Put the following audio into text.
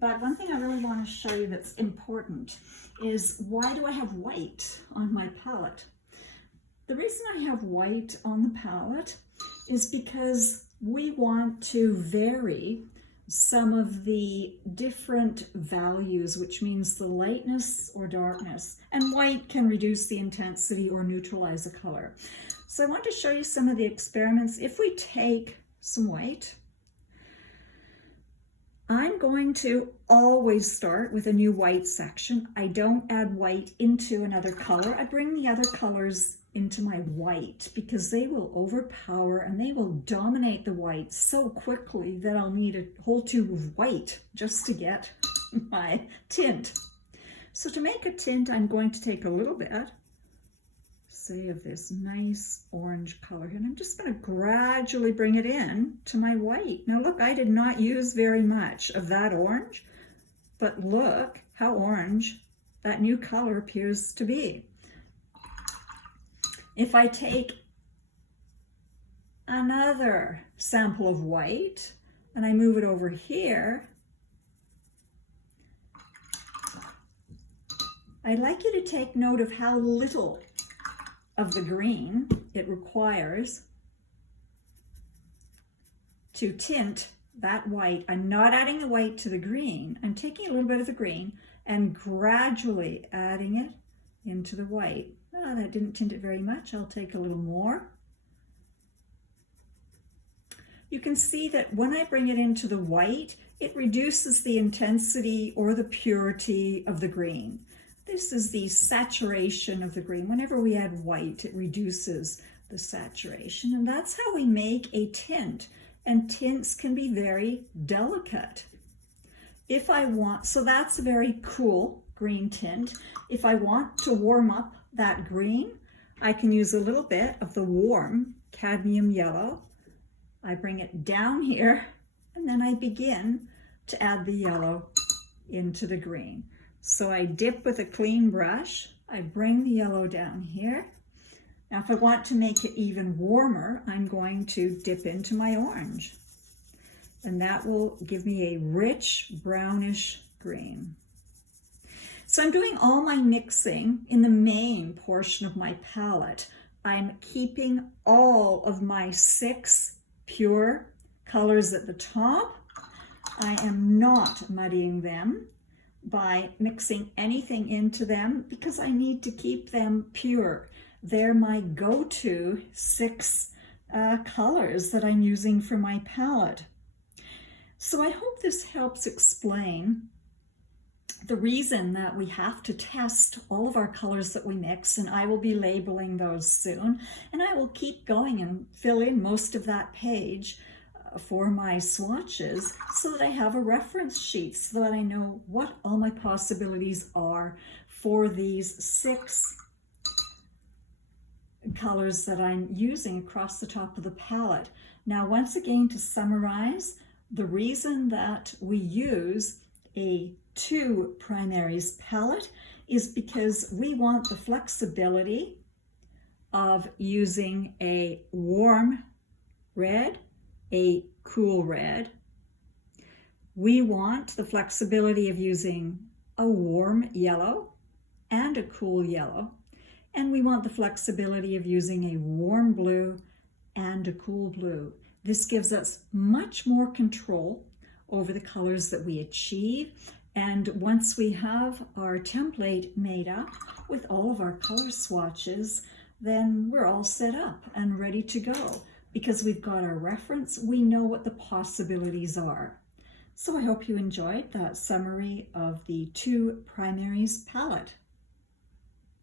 But one thing I really want to show you that's important is, why do I have white on my palette? The reason I have white on the palette is because we want to vary some of the different values, which means the lightness or darkness, and white can reduce the intensity or neutralize a color. So I want to show you some of the experiments. If we take some white, I'm going to always start with a new white section. I don't add white into another color. I bring the other colors into my white because they will overpower and they will dominate the white so quickly that I'll need a whole tube of white just to get my tint. So to make a tint, I'm going to take a little bit, say, of this nice orange color here, and I'm just going to gradually bring it in to my white. Now look, I did not use very much of that orange, but look how orange that new color appears to be. If I take another sample of white and I move it over here, I'd like you to take note of how little of the green it requires to tint that white. I'm not adding the white to the green. I'm taking a little bit of the green and gradually adding it into the white. Oh, that didn't tint it very much. I'll take a little more. You can see that when I bring it into the white, it reduces the intensity or the purity of the green. This is the saturation of the green. Whenever we add white, it reduces the saturation, and that's how we make a tint. And tints can be very delicate. If I want, so that's a very cool green tint. If I want to warm up that green, I can use a little bit of the warm cadmium yellow. I bring it down here, and then I begin to add the yellow into the green. So I dip with a clean brush, I bring the yellow down here. Now if I want to make it even warmer, I'm going to dip into my orange, and that will give me a rich brownish green. So I'm doing all my mixing in the main portion of my palette. I'm keeping all of my 6 pure colors at the top. I am not muddying them by mixing anything into them because I need to keep them pure. They're my go-to 6 colors that I'm using for my palette. So I hope this helps explain the reason that we have to test all of our colors that we mix, and I will be labeling those soon, and I will keep going and fill in most of that page for my swatches so that I have a reference sheet so that I know what all my possibilities are for these 6 colors that I'm using across the top of the palette. Now, once again, to summarize, the reason that we use a 2 primaries palette is because we want the flexibility of using a warm red, a cool red. We want the flexibility of using a warm yellow and a cool yellow. And we want the flexibility of using a warm blue and a cool blue. This gives us much more control over the colors that we achieve. And once we have our template made up with all of our color swatches, then we're all set up and ready to go. Because we've got our reference, we know what the possibilities are. So I hope you enjoyed that summary of the 2 primaries palette.